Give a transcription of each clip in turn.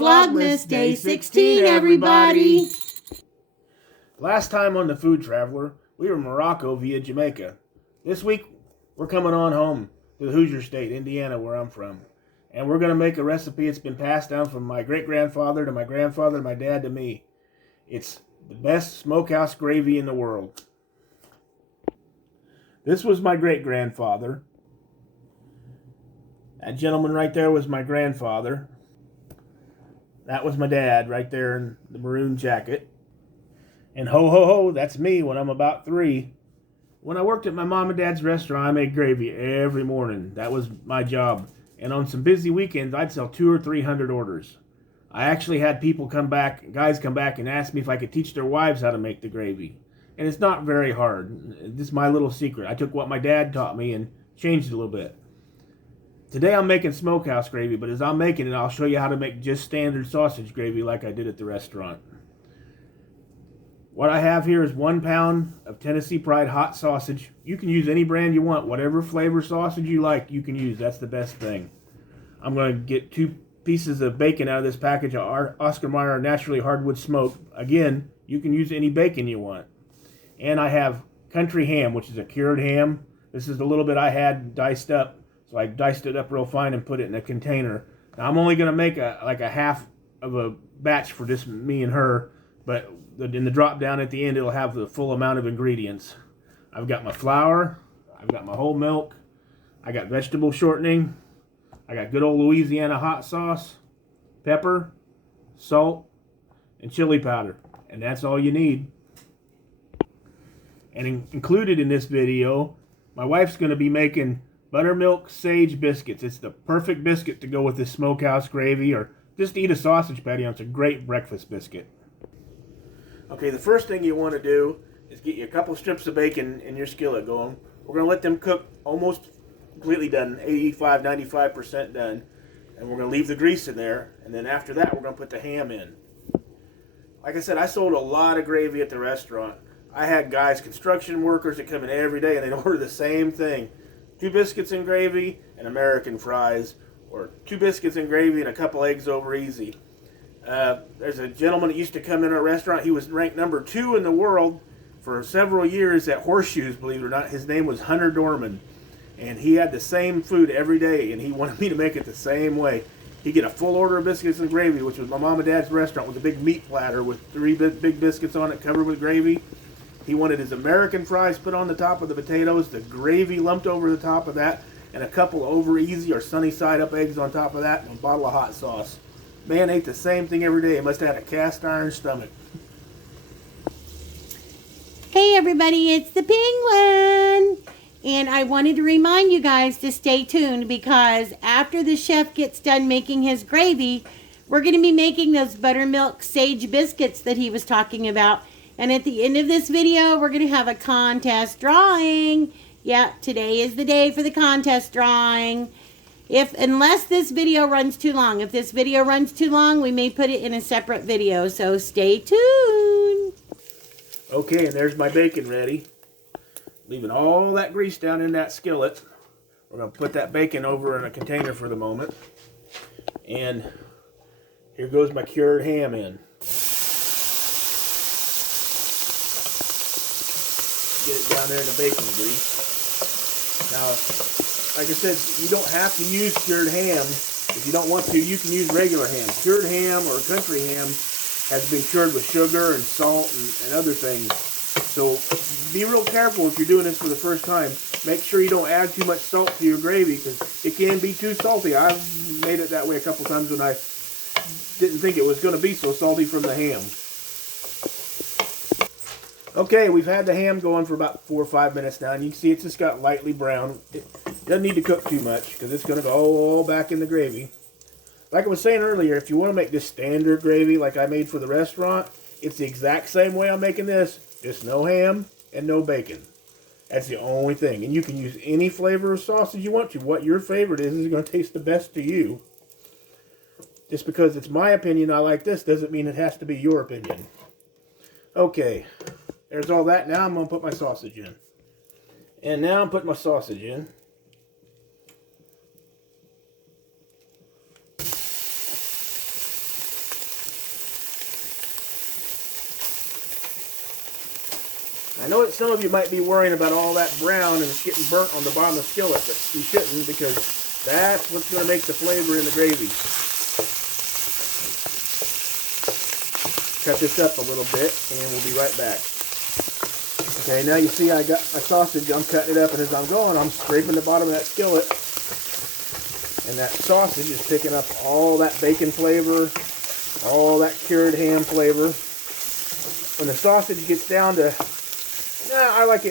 Vlogmas Day 16, everybody! Last time on the Food Traveler, we were in Morocco via Jamaica. This week, we're coming on home to the Hoosier State, Indiana, where I'm from. And we're going to make a recipe that's been passed down from my great-grandfather to my grandfather to my dad to me. It's the best smokehouse gravy in the world. This was my great-grandfather. That gentleman right there was my grandfather. That was my dad right there in the maroon jacket. And ho ho ho, that's me when I'm about 3. When I worked at my mom and dad's restaurant, I made gravy every morning. That was my job. And on some busy weekends, I'd sell 200 or 300 orders. I actually had people come back, guys come back and ask me if I could teach their wives how to make the gravy. And it's not very hard. This is my little secret. I took what my dad taught me and changed it a little bit. Today I'm making smokehouse gravy, but as I'm making it, I'll show you how to make just standard sausage gravy like I did at the restaurant. What I have here is 1 pound of Tennessee Pride hot sausage. You can use any brand you want. Whatever flavor sausage you like, you can use. That's the best thing. I'm going to get 2 pieces of bacon out of this package of Oscar Mayer Naturally Hardwood Smoked. Again, you can use any bacon you want. And I have country ham, which is a cured ham. This is the little bit I had diced up. So I diced it up real fine and put it in a container. Now I'm only going to make like a half of a batch for just me and her. But in the drop down at the end, it'll have the full amount of ingredients. I've got my flour. I've got my whole milk. I got vegetable shortening. I got good old Louisiana hot sauce, pepper, salt, and chili powder. And that's all you need. And included in this video, my wife's going to be making Buttermilk sage biscuits. It's the perfect biscuit to go with this smokehouse gravy or just eat a sausage patty on. It's a great breakfast biscuit. Okay, the first thing you want to do is get you a couple strips of bacon in your skillet going. We're going to let them cook almost completely done, 85-95% done. And we're going to leave the grease in there. And then after that, we're going to put the ham in. Like I said, I sold a lot of gravy at the restaurant. I had guys, construction workers that come in every day and they'd order the same thing. 2 biscuits and gravy and American fries, or 2 biscuits and gravy and a couple eggs over easy. There's a gentleman that used to come in our restaurant. He was ranked number 2 in the world for several years at Horseshoes, believe it or not. His name was Hunter Dorman. And he had the same food every day, and he wanted me to make it the same way. He'd get a full order of biscuits and gravy, which was my mom and dad's restaurant, with a big meat platter with 3 big biscuits on it covered with gravy. He wanted his American fries put on the top of the potatoes, the gravy lumped over the top of that, and a couple over easy or sunny side up eggs on top of that, and a bottle of hot sauce. Man ate the same thing every day. He must have had a cast iron stomach. Hey everybody, it's the Penguin! And I wanted to remind you guys to stay tuned because after the chef gets done making his gravy, we're going to be making those buttermilk sage biscuits that he was talking about. And at the end of this video, we're going to have a contest drawing. Yeah, today is the day for the contest drawing. Unless this video runs too long. If this video runs too long, we may put it in a separate video. So stay tuned. Okay, and there's my bacon ready. Leaving all that grease down in that skillet. We're going to put that bacon over in a container for the moment. And here goes my cured ham in. Get it down there in the bacon grease. Now, like I said, you don't have to use cured ham. If you don't want to, you can use regular ham. Cured ham or country ham has been cured with sugar and salt and other things. So be real careful if you're doing this for the first time. Make sure you don't add too much salt to your gravy because it can be too salty. I've made it that way a couple times when I didn't think it was going to be so salty from the ham. Okay, we've had the ham going for about 4 or 5 minutes now, and you can see it's just got lightly brown. It doesn't need to cook too much because it's going to go all back in the gravy. Like I was saying earlier, if you want to make this standard gravy like I made for the restaurant, it's the exact same way I'm making this, just no ham and no bacon. That's the only thing. And you can use any flavor of sausage you want to. What your favorite is going to taste the best to you. Just because it's my opinion I like this doesn't mean it has to be your opinion. Okay. There's all that. Now I'm going to put my sausage in. And now I'm putting my sausage in. know that some of you might be worrying about all that brown and it's getting burnt on the bottom of the skillet, but you shouldn't, because that's what's going to make the flavor in the gravy. Cut this up a little bit and we'll be right back. Okay, now you see I got my sausage, I'm cutting it up, and as I'm going, I'm scraping the bottom of that skillet. And that sausage is picking up all that bacon flavor, all that cured ham flavor. When the sausage gets down to, I like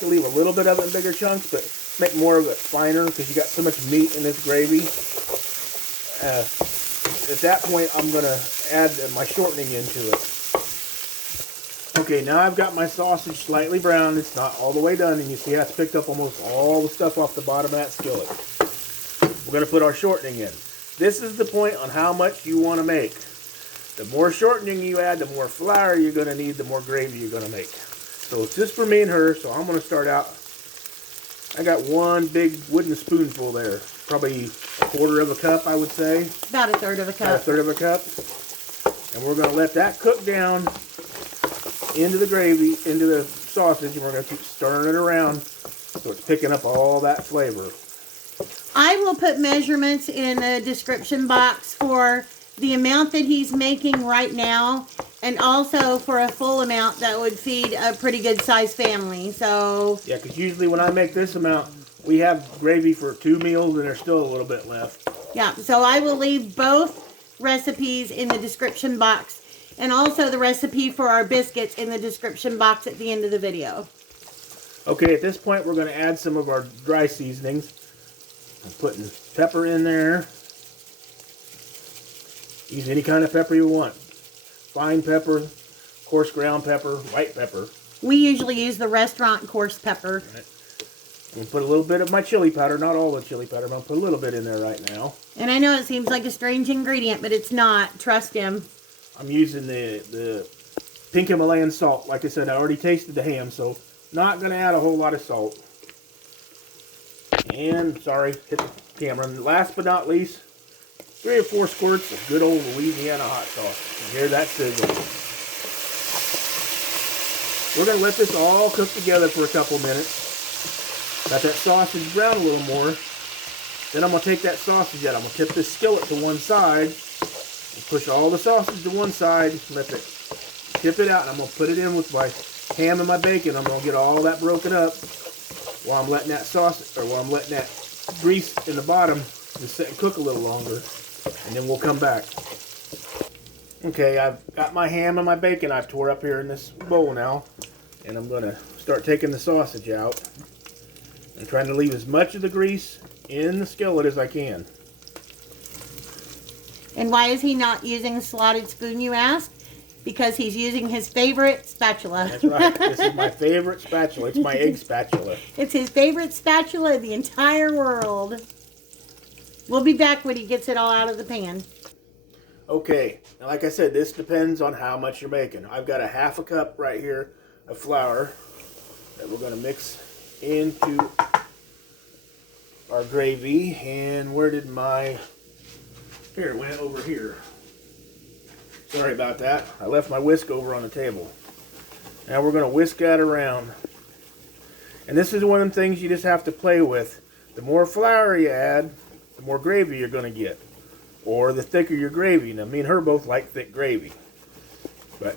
to leave a little bit of it in bigger chunks, but make more of it finer because you got so much meat in this gravy. At that point, I'm going to add my shortening into it. Okay, now I've got my sausage slightly brown. It's not all the way done, and you see that's picked up almost all the stuff off the bottom of that skillet. We're going to put our shortening in. This is the point on how much you want to make. The more shortening you add, the more flour you're going to need, the more gravy you're going to make. So it's just for me and her, so I'm going to start out. I got one big wooden spoonful there. Probably a quarter of a cup, I would say. About a third of a cup. About a third of a cup. And we're going to let that cook down into the gravy, into the sausage, and we're going to keep stirring it around so it's picking up all that flavor. I will put measurements in the description box for the amount that he's making right now, and also for a full amount that would feed a pretty good sized family. So yeah, because usually when I make this amount, we have gravy for 2 meals and there's still a little bit left. Yeah, so I will leave both recipes in the description box, and also the recipe for our biscuits in the description box at the end of the video. Okay, at this point we're going to add some of our dry seasonings. I'm putting pepper in there. Use any kind of pepper you want. Fine pepper, coarse ground pepper, white pepper. We usually use the restaurant coarse pepper. Right. I'm going to put a little bit of my chili powder, not all the chili powder, but I'll put a little bit in there right now. And I know it seems like a strange ingredient, but it's not. Trust him. I'm using the pink Himalayan salt. Like I said, I already tasted the ham, so not going to add a whole lot of salt. And, sorry, hit the camera. And last but not least, 3 or 4 squirts of good old Louisiana hot sauce. You hear that sizzle. We're going to let this all cook together for a couple minutes. Let that sausage brown a little more. Then I'm going to take that sausage out. I'm going to tip this skillet to one side. And push all the sausage to one side. Let it tip it out. And I'm going to put it in with my ham and my bacon. I'm going to get all that broken up while I'm letting that sausage, or while I'm letting that grease in the bottom just sit and cook a little longer. And then we'll come back. Okay, I've got my ham and my bacon I've tore up here in this bowl now. And I'm going to start taking the sausage out. And trying to leave as much of the grease in the skillet as I can. And why is he not using a slotted spoon, you ask? Because he's using his favorite spatula. That's right. This is my favorite spatula. It's my egg spatula. It's his favorite spatula in the entire world. We'll be back when he gets it all out of the pan. Okay, now like I said, this depends on how much you're making. I've got a half a cup right here of flour that we're going to mix into our gravy. And where did my... Here, it went over here. Sorry about that. I left my whisk over on the table. Now we're going to whisk that around. And this is one of the things you just have to play with. The more flour you add, the more gravy you're going to get. Or the thicker your gravy. Now, me and her both like thick gravy. But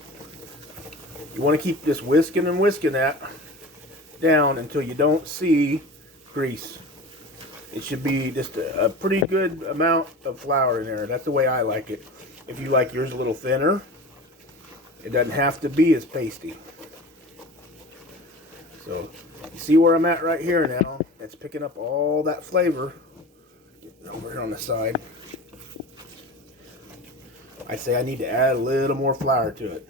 you want to keep this whisking and whisking that down until you don't see grease. It should be just a pretty good amount of flour in there. That's the way I like it. If you like yours a little thinner, it doesn't have to be as pasty. So, you see where I'm at right here now? It's picking up all that flavor. Over here on the side. I say I need to add a little more flour to it.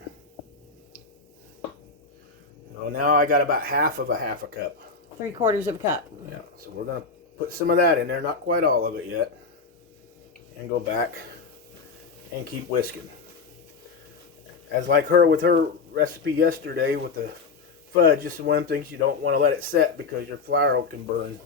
So now I got about half a cup. 3/4 of a cup. Yeah, so we're going to put some of that in there, not quite all of it yet. And go back and keep whisking. As like her with her recipe yesterday with the fudge, this is one of the things you don't want to let it set because your flour can burn.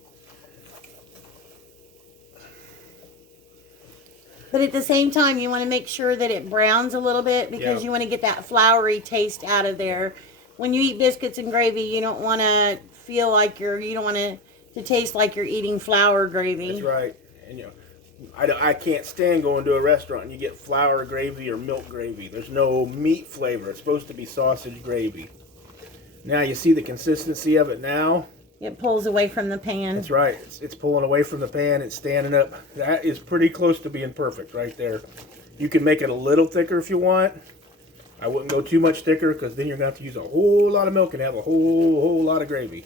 But at the same time, you want to make sure that it browns a little bit because you want to get that floury taste out of there when you eat biscuits and gravy, you don't want to feel like you don't want to taste like you're eating flour gravy. That's right. And you know, I can't stand going to a restaurant and you get flour gravy or milk gravy. There's no meat flavor. It's supposed to be sausage gravy. Now you see the consistency of it now. It pulls away from the pan. That's right. It's pulling away from the pan. It's standing up. That is pretty close to being perfect right there. You can make it a little thicker if you want. I wouldn't go too much thicker because then you're going to have to use a whole lot of milk and have a whole lot of gravy.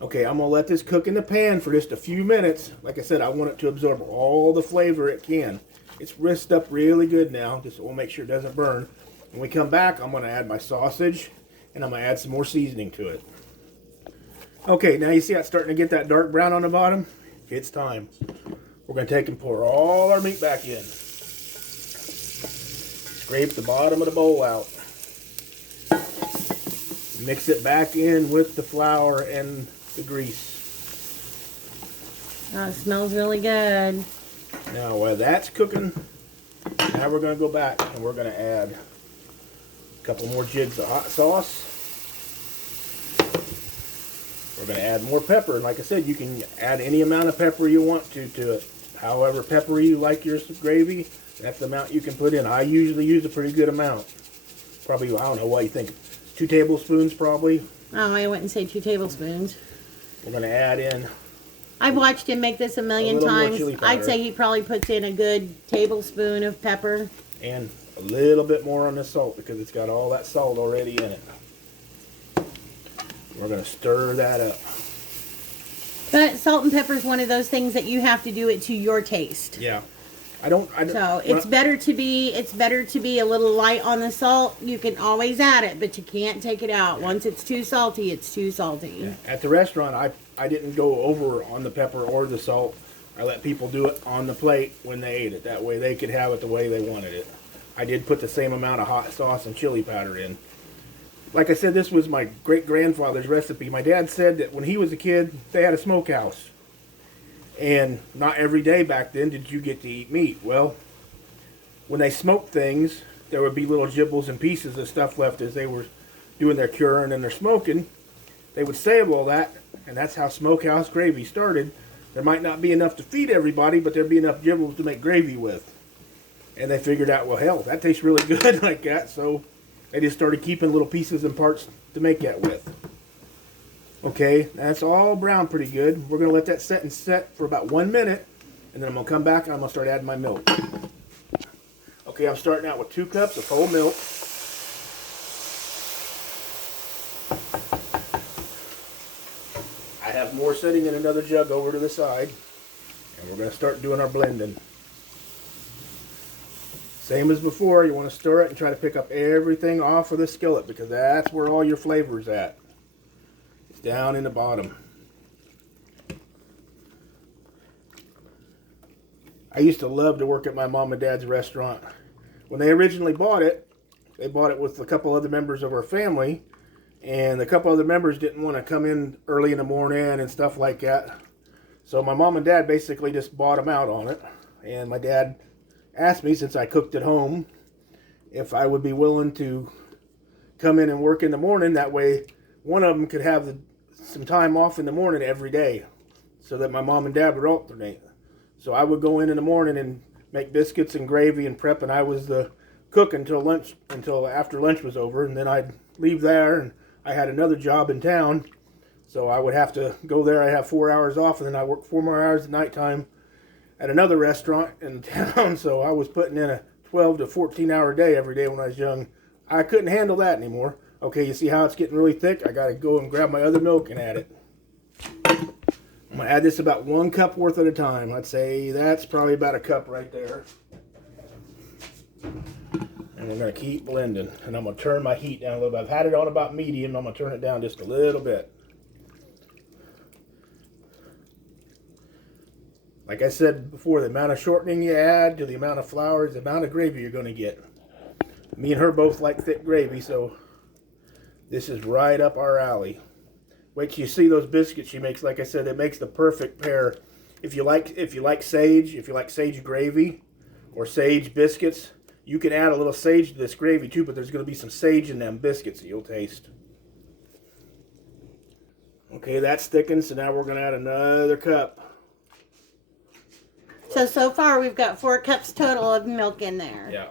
Okay, I'm going to let this cook in the pan for just a few minutes. Like I said, I want it to absorb all the flavor it can. It's risked up really good now. Just we'll make sure it doesn't burn. When we come back, I'm going to add my sausage and I'm going to add some more seasoning to it. Okay, now you see it's starting to get that dark brown on the bottom? It's time. We're going to take and pour all our meat back in. Scrape the bottom of the bowl out. Mix it back in with the flour and the grease. Oh, it smells really good. Now while that's cooking, now we're going to go back and we're going to add a couple more jigs of hot sauce. We're going to add more pepper, and like I said, you can add any amount of pepper you want to it. However peppery you like your gravy, that's the amount you can put in. I usually use a pretty good amount. Probably, I don't know what you think, 2 tablespoons probably. Oh, I wouldn't say 2 tablespoons. We're going to add in... I've watched him make this a million times. I'd say he probably puts in a good tablespoon of pepper. And a little bit more on the salt because it's got all that salt already in it. We're going to stir that up. But salt and pepper is one of those things that you have to do it to your taste. Yeah. I don't so it's better to be a little light on the salt. You can always add it, but you can't take it out. Once it's too salty, it's too salty. Yeah. At the restaurant, I didn't go over on the pepper or the salt. I let people do it on the plate when they ate it. That way they could have it the way they wanted it. I did put the same amount of hot sauce and chili powder in. Like I said, this was my great-grandfather's recipe. My dad said that when he was a kid, they had a smokehouse. And not every day back then did you get to eat meat. Well, when they smoked things, there would be little gibbles and pieces of stuff left as they were doing their curing and their smoking. They would save all that, and that's how smokehouse gravy started. There might not be enough to feed everybody, but there'd be enough gibbles to make gravy with. And they figured out, well, hell, that tastes really good like that, so they just started keeping little pieces and parts to make that with. Okay, that's all brown pretty good. We're going to let that set for about 1 minute, and then I'm going to come back and I'm going to start adding my milk. Okay, I'm starting out with 2 cups of whole milk. I have more sitting in another jug over to the side, and we're going to start doing our blending. Same as before, you want to stir it and try to pick up everything off of the skillet because that's where all your flavor is at. It's down in the bottom. I used to love to work at my mom and dad's restaurant. When they originally bought it, they bought it with a couple other members of our family, and a couple other members didn't want to come in early in the morning and stuff like that. So my mom and dad basically just bought them out on it, and my dad asked me, since I cooked at home, if I would be willing to come in and work in the morning. That way one of them could have some time off in the morning every day so that my mom and dad would alternate. So I would go in the morning and make biscuits and gravy and prep, and I was the cook until after lunch was over, and then I'd leave there, and I had another job in town, so I would have to go there. I'd have 4 hours off, and then I worked 4 more hours at nighttime at another restaurant in town. So I was putting in a 12 to 14 hour day every day when I was young. I couldn't handle that anymore. Okay, you see how it's getting really thick? I got to go and grab my other milk and add it. I'm going to add this about 1 cup worth at a time. I'd say that's probably about a cup right there. And we're going to keep blending. And I'm going to turn my heat down a little bit. I've had it on about medium. I'm going to turn it down just a little bit. Like I said before, the amount of shortening you add to the amount of flour is the amount of gravy you're going to get. Me and her both like thick gravy, so this is right up our alley. Wait till you see those biscuits she makes. Like I said, it makes the perfect pair. If you like sage gravy or sage biscuits, You can add a little sage to this gravy too, but there's going to be some sage in them biscuits that you'll taste. Okay, that's thickened, so now we're going to add another cup. So far we've got 4 cups total of milk in there. Yeah.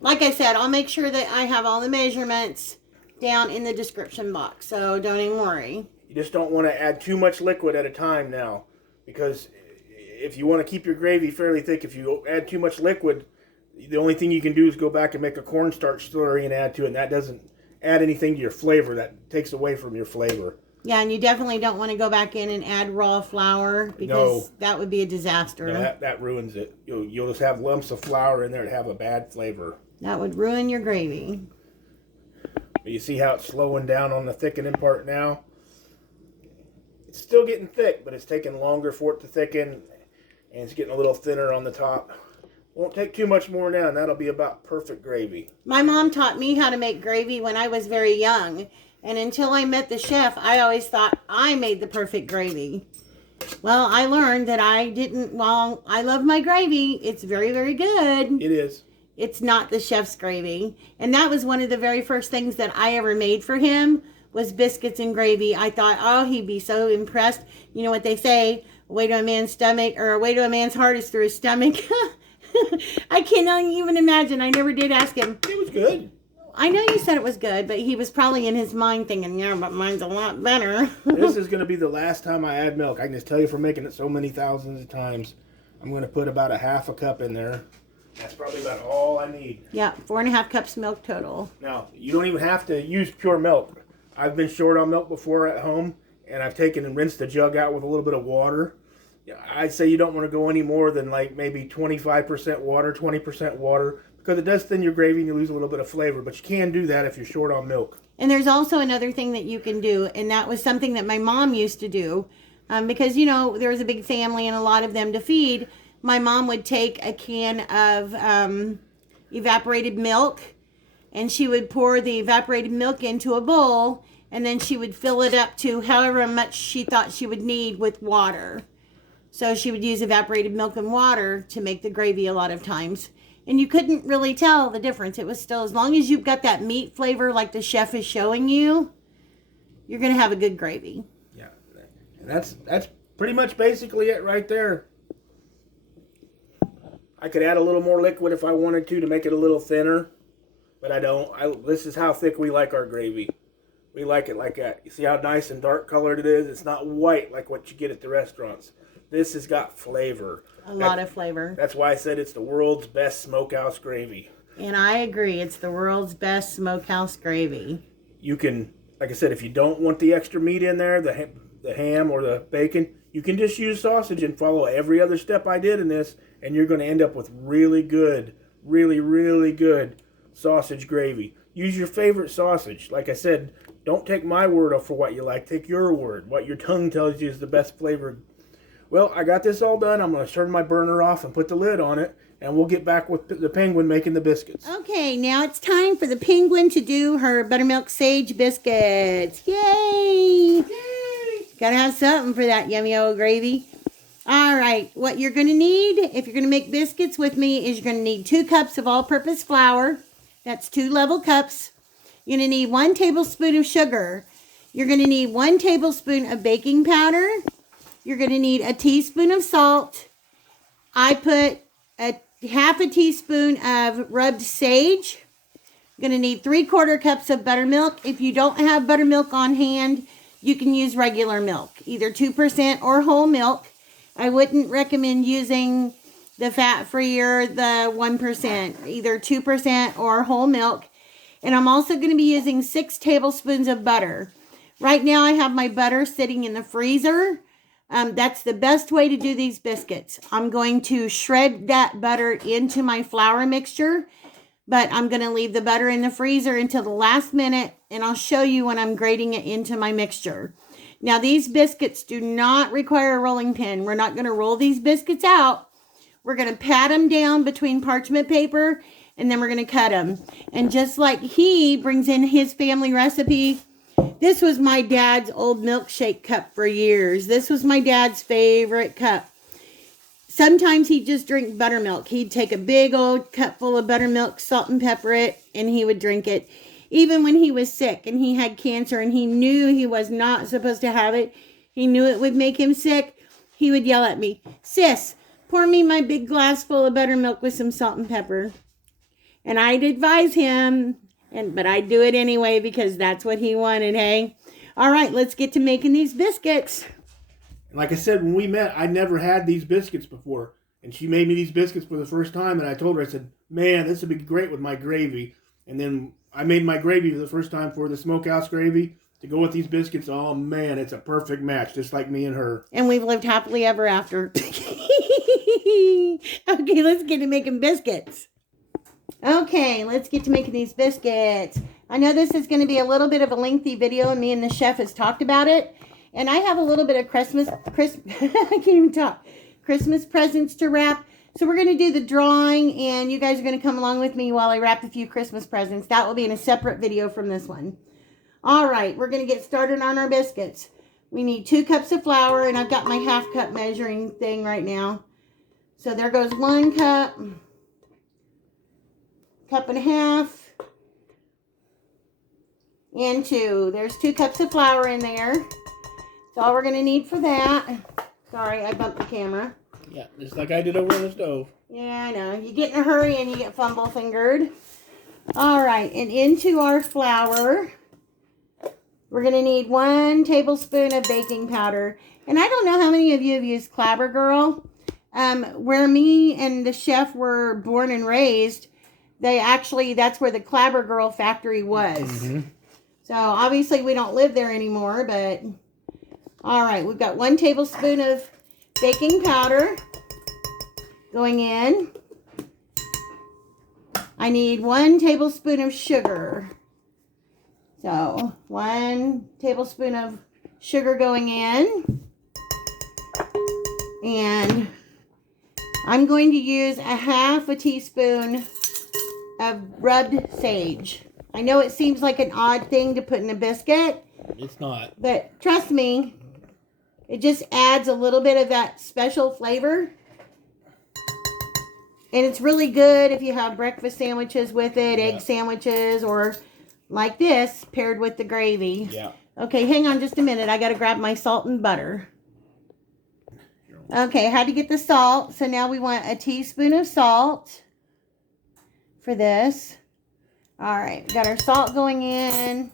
Like I said, I'll make sure that I have all the measurements down in the description box, so don't even worry. You just don't want to add too much liquid at a time now, because if you want to keep your gravy fairly thick, if you add too much liquid, the only thing you can do is go back and make a cornstarch slurry and add to it, and that doesn't add anything to your flavor. That takes away from your flavor. Yeah, and you definitely don't want to go back in and add raw flour, because that would be a disaster. No, that ruins it. You'll just have lumps of flour in there that have a bad flavor. That would ruin your gravy. But you see how it's slowing down on the thickening part now? It's still getting thick, but it's taking longer for it to thicken, and it's getting a little thinner on the top. Won't take too much more now, and that'll be about perfect gravy. My mom taught me how to make gravy when I was very young. And until I met the chef, I always thought I made the perfect gravy. Well, I learned that I didn't. Well, I love my gravy. It's very, very good. It is. It's not the chef's gravy. And that was one of the very first things that I ever made for him, was biscuits and gravy. I thought, oh, he'd be so impressed. You know what they say, a way to a man's stomach, or a way to a man's heart is through his stomach. I cannot even imagine. I never did ask him. It was good. I know you said it was good, but he was probably in his mind thinking, yeah, but mine's a lot better. This is going to be the last time I add milk. I can just tell you from making it so many thousands of times. I'm going to put about a half a cup in there. That's probably about all I need. Yeah, 4.5 cups milk total. Now, you don't even have to use pure milk. I've been short on milk before at home, and I've taken and rinsed the jug out with a little bit of water. I'd say you don't want to go any more than like maybe 25% water, 20% water, because it does thin your gravy and you lose a little bit of flavor. But you can do that if you're short on milk. And there's also another thing that you can do, and that was something that my mom used to do. Because, you know, there was a big family and a lot of them to feed. My mom would take a can of evaporated milk, and she would pour the evaporated milk into a bowl, and then she would fill it up to however much she thought she would need with water. So she would use evaporated milk and water to make the gravy a lot of times. And you couldn't really tell the difference. It was still, as long as you've got that meat flavor like the chef is showing you, you're going to have a good gravy. Yeah, and that's pretty much basically it right there. I could add a little more liquid if I wanted to make it a little thinner, but I don't. This is how thick we like our gravy. We like it like that. You see how nice and dark colored it is? It's not white like what you get at the restaurants. This has got flavor. A lot of flavor. That's why I said it's the world's best smokehouse gravy. And I agree. It's the world's best smokehouse gravy. You can, like I said, if you don't want the extra meat in there, the ham or the bacon, you can just use sausage and follow every other step I did in this, and you're going to end up with really good, really, really good sausage gravy. Use your favorite sausage. Like I said, don't take my word for what you like. Take your word. What your tongue tells you is the best flavor. Well, I got this all done. I'm going to turn my burner off and put the lid on it, and we'll get back with the penguin making the biscuits. Okay, now it's time for the penguin to do her buttermilk sage biscuits. Yay! Yay! Gotta have something for that yummy old gravy. All right, what you're going to need, if you're going to make biscuits with me, is you're going to need 2 cups of all-purpose flour. That's 2 level cups. You're going to need 1 tablespoon of sugar. You're going to need 1 tablespoon of baking powder. You're going to need a teaspoon of salt. I put half a teaspoon of rubbed sage. You're going to need 3/4 cups of buttermilk. If you don't have buttermilk on hand, you can use regular milk, either 2% or whole milk. I wouldn't recommend using the fat-free or the 1%, either 2% or whole milk. And I'm also going to be using 6 tablespoons of butter. Right now I have my butter sitting in the freezer. That's the best way to do these biscuits. I'm going to shred that butter into my flour mixture, but I'm going to leave the butter in the freezer until the last minute, and I'll show you when I'm grating it into my mixture. Now, these biscuits do not require a rolling pin. We're not going to roll these biscuits out. We're going to pat them down between parchment paper, and then we're going to cut them. And just like he brings in his family recipe, this was my dad's old milkshake cup for years. This was my dad's favorite cup. sometimes he'd just drink buttermilk. He'd take a big old cup full of buttermilk, salt and pepper it, and he would drink it. Even when he was sick and he had cancer and he knew he was not supposed to have it, he knew it would make him sick, he would yell at me, "Sis, pour me my big glass full of buttermilk with some salt and pepper." And I'd advise him, but I'd do it anyway because that's what he wanted, hey? All right, let's get to making these biscuits. Like I said, when we met, I never had these biscuits before. And she made me these biscuits for the first time. And I told her, I said, man, this would be great with my gravy. And then I made my gravy for the first time for the Smokehouse gravy to go with these biscuits. Oh, man, it's a perfect match, just like me and her. And we've lived happily ever after. Okay, let's get to making biscuits. Okay, let's get to making these biscuits. I know this is going to be a little bit of a lengthy video, and me and the chef has talked about it. And I have a little bit of Christmas I can't even talk. Christmas presents to wrap. So we're going to do the drawing, and you guys are going to come along with me while I wrap a few Christmas presents. That will be in a separate video from this one. All right, we're going to get started on our biscuits. We need 2 cups of flour, and I've got my half cup measuring thing right now. So there goes 1 cup, cup and a half, and 2. There's 2 cups of flour in there. That's all we're going to need for that. Sorry, I bumped the camera. Yeah, just like I did over on the stove. Yeah, I know. You get in a hurry and you get fumble-fingered. All right, and into our flour, we're going to need 1 tablespoon of baking powder. And I don't know how many of you have used Clabber Girl. Where me and the chef were born and raised, that's where the Clabber Girl factory was. Mm-hmm. So obviously we don't live there anymore, but all right, we've got 1 tablespoon of baking powder going in. I need 1 tablespoon of sugar. So 1 tablespoon of sugar going in. And I'm going to use a half a teaspoon of rubbed sage. I know it seems like an odd thing to put in a biscuit. It's not. But trust me, it just adds a little bit of that special flavor. And it's really good if you have breakfast sandwiches with it, egg sandwiches, or like this, paired with the gravy. Yeah. Okay, hang on just a minute. I got to grab my salt and butter. Okay, I had to get the salt. So now we want a teaspoon of salt for this. All right, got our salt going in.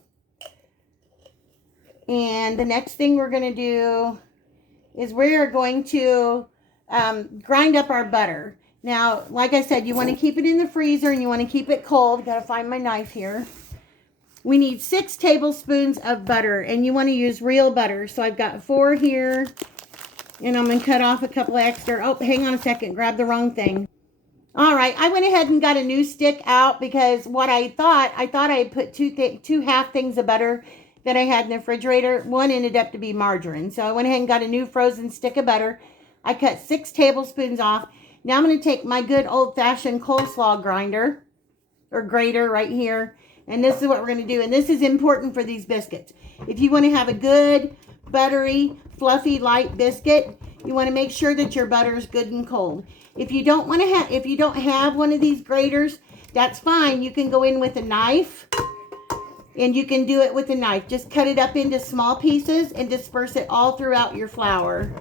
And the next thing we're going to do is we're going to grind up our butter. Now, like I said, you want to keep it in the freezer and you want to keep it cold. Got to find my knife here. We need 6 tablespoons of butter, and you want to use real butter. So I've got 4 here, and I'm going to cut off a couple extra. Oh, hang on a second. Grab the wrong thing. All right, I went ahead and got a new stick out because what I thought I had put 2 half things of butter that I had in the refrigerator. One ended up to be margarine. So I went ahead and got a new frozen stick of butter. I cut 6 tablespoons off. Now I'm going to take my good old-fashioned coleslaw grinder or grater right here. And this is what we're going to do. And this is important for these biscuits. If you want to have a good, buttery, fluffy, light biscuit, you want to make sure that your butter is good and cold. If you don't have one of these graters, that's fine. You can go in with a knife. And you can do it with a knife. Just cut it up into small pieces and disperse it all throughout your flour.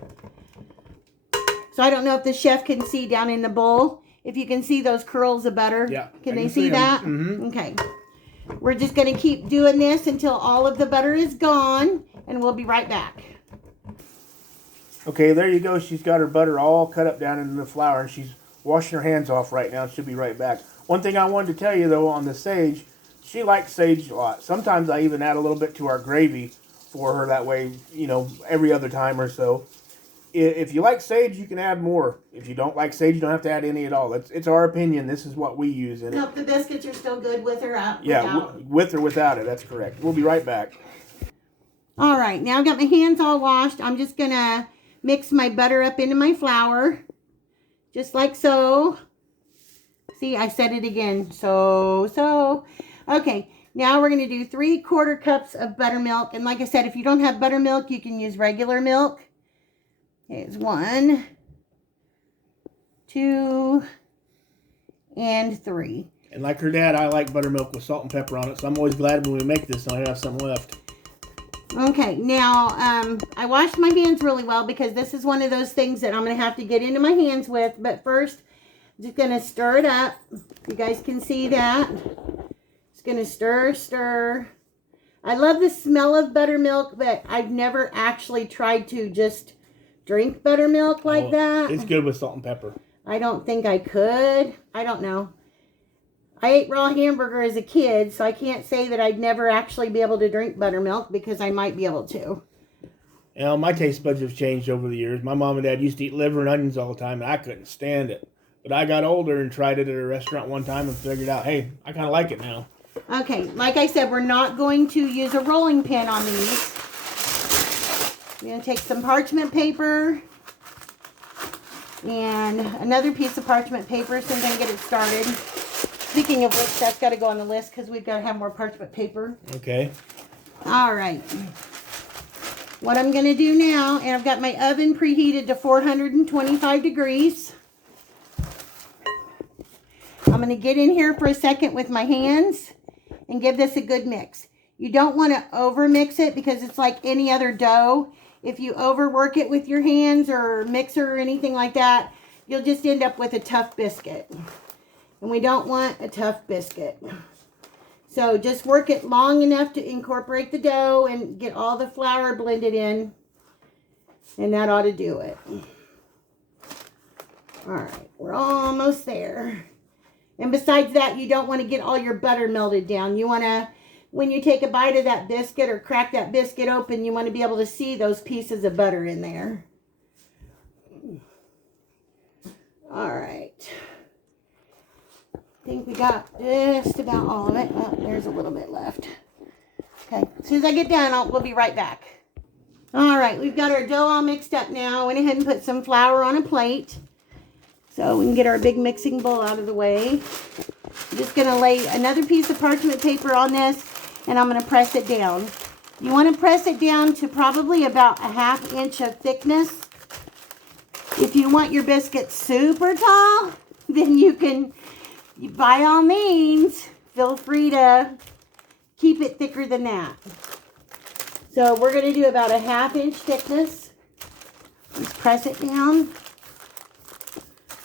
So I don't know if the chef can see down in the bowl. If you can see those curls of butter. Yeah. Can they see that? Mm-hmm. Okay. We're just going to keep doing this until all of the butter is gone. And we'll be right back. Okay, there you go. She's got her butter all cut up down into the flour. And she's washing her hands off right now. She'll be right back. One thing I wanted to tell you, though, on the sage, she likes sage a lot. Sometimes I even add a little bit to our gravy for her. That way, you know, every other time or so. If you like sage, you can add more. If you don't like sage, you don't have to add any at all. It's our opinion. This is what we use in it. Nope, the biscuits are still good with or without. Yeah, with or without it. That's correct. We'll be right back. All right, now I've got my hands all washed. I'm just going to mix my butter up into my flour. Just like so. See, I said it again. So. Okay, now we're going to do 3/4 cups of buttermilk. And like I said, if you don't have buttermilk, you can use regular milk. Here's 1. 2, and 3. And like her dad, I like buttermilk with salt and pepper on it, so I'm always glad when we make this and I have some left. Okay, now I washed my hands really well because this is one of those things that I'm going to have to get into my hands with. But first, I'm just going to stir it up. You guys can see that. Just going to stir. I love the smell of buttermilk, but I've never actually tried to just drink buttermilk like that. It's good with salt and pepper. I don't think I could. I don't know. I ate raw hamburger as a kid, so I can't say that I'd never actually be able to drink buttermilk because I might be able to. You know, my taste buds have changed over the years. My mom and dad used to eat liver and onions all the time, and I couldn't stand it. But I got older and tried it at a restaurant one time and figured out, hey, I kind of like it now. Okay, like I said, we're not going to use a rolling pin on these. We're going to take some parchment paper and another piece of parchment paper so I'm going to get it started. Speaking of which, that's got to go on the list because we've got to have more parchment paper. Okay. All right. What I'm going to do now, and I've got my oven preheated to 425 degrees. I'm going to get in here for a second with my hands and give this a good mix. You don't want to over mix it because it's like any other dough. If you overwork it with your hands or mixer or anything like that, you'll just end up with a tough biscuit. And we don't want a tough biscuit. So just work it long enough to incorporate the dough and get all the flour blended in. And that ought to do it. All right, we're almost there. And besides that, you don't want to get all your butter melted down. You want to, when you take a bite of that biscuit or crack that biscuit open, you want to be able to see those pieces of butter in there. All right. I think we got just about all of it. Oh, there's a little bit left. Okay, as soon as I get done, we'll be right back. All right, we've got our dough all mixed up now. Went ahead and put some flour on a plate so we can get our big mixing bowl out of the way. I'm just going to lay another piece of parchment paper on this, and I'm going to press it down. You want to press it down to probably about a 1/2 inch of thickness. If you want your biscuits super tall, then you can, by all means, feel free to keep it thicker than that. So we're going to do about a 1/2 inch thickness. Let's press it down.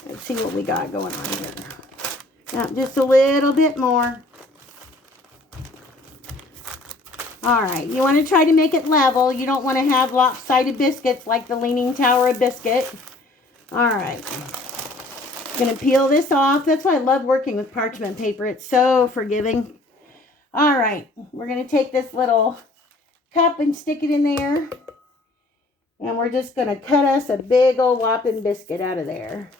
Let's see what we got going on here. Now, just a little bit more. All right, you want to try to make it level. You don't want to have lopsided biscuits like the Leaning Tower of Biscuit. All right. Going to peel this off. That's why I love working with parchment paper. It's so forgiving. All right, we're going to take this little cup and stick it in there. And we're just going to cut us a big old whopping biscuit out of there.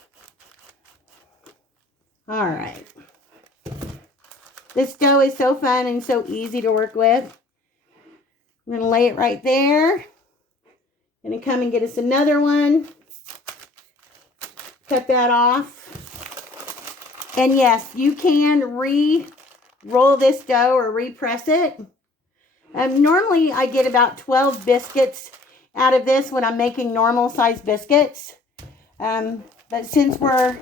All right. This dough is so fun and so easy to work with. I'm going to lay it right there. Going to come and get us another one. Cut that off. And yes, you can re-roll this dough or repress it. Normally, I get about 12 biscuits out of this when I'm making normal size biscuits. But since we're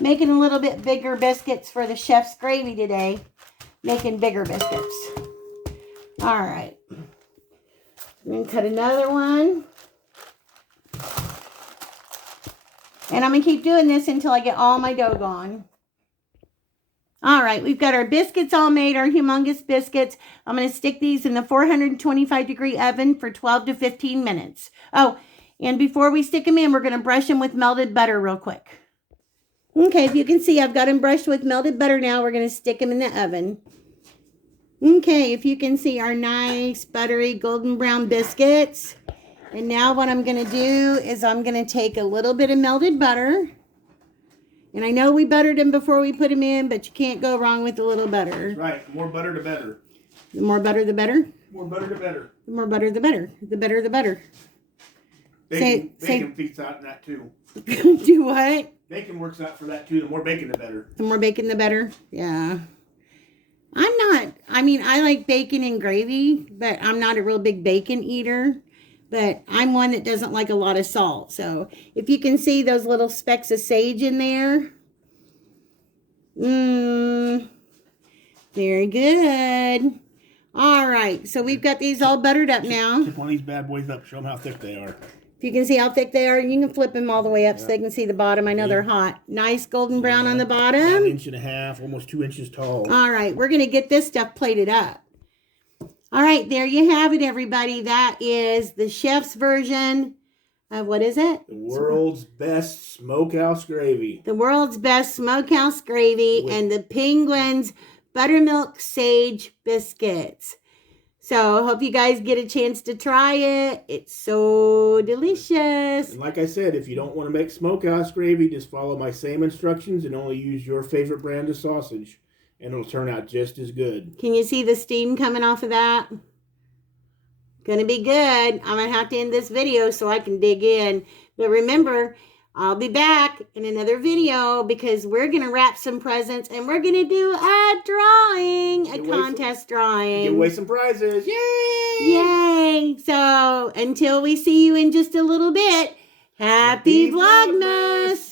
making a little bit bigger biscuits for the chef's gravy today, making bigger biscuits. All right. I'm going to cut another one. And I'm going to keep doing this until I get all my dough gone. All right, we've got our biscuits all made, our humongous biscuits. I'm going to stick these in the 425 degree oven for 12 to 15 minutes. Oh, and before we stick them in, we're going to brush them with melted butter real quick. Okay, if you can see, I've got them brushed with melted butter now. We're going to stick them in the oven. Okay, if you can see our nice buttery golden brown biscuits. And now what I'm going to do is I'm going to take a little bit of melted butter. And I know we buttered them before we put them in, but you can't go wrong with a little butter. That's right. The more butter, the better. The more butter, the better? More butter, the better. The more butter, the better. The better, the better. Bacon feeds out in that too. Do what? Bacon works out for that too. The more bacon, the better. The more bacon, the better? Yeah. I like bacon and gravy, but I'm not a real big bacon eater. But I'm one that doesn't like a lot of salt. So if you can see those little specks of sage in there. Very good. All right, so we've got these all buttered up now. Tip one of these bad boys up. Show them how thick they are. If you can see how thick they are, you can flip them all the way up so they can see the bottom. I know they're hot. Nice golden brown on the bottom. About 1.5 inches, almost 2 inches tall. All right, we're going to get this stuff plated up. All right, there you have it, everybody. That is the chef's version of, what is it? The world's best smokehouse gravy. The world's best smokehouse gravy and the Penguin's Buttermilk Sage Biscuits. So I hope you guys get a chance to try it. It's so delicious. And like I said, if you don't want to make smokehouse gravy, just follow my same instructions and only use your favorite brand of sausage. And it'll turn out just as good. Can you see the steam coming off of that? Gonna be good. I'm gonna have to end this video so I can dig in. But remember, I'll be back in another video because we're going to wrap some presents and we're going to do a drawing, a contest drawing. Give away some prizes. Yay! Yay! So until we see you in just a little bit, happy Vlogmas!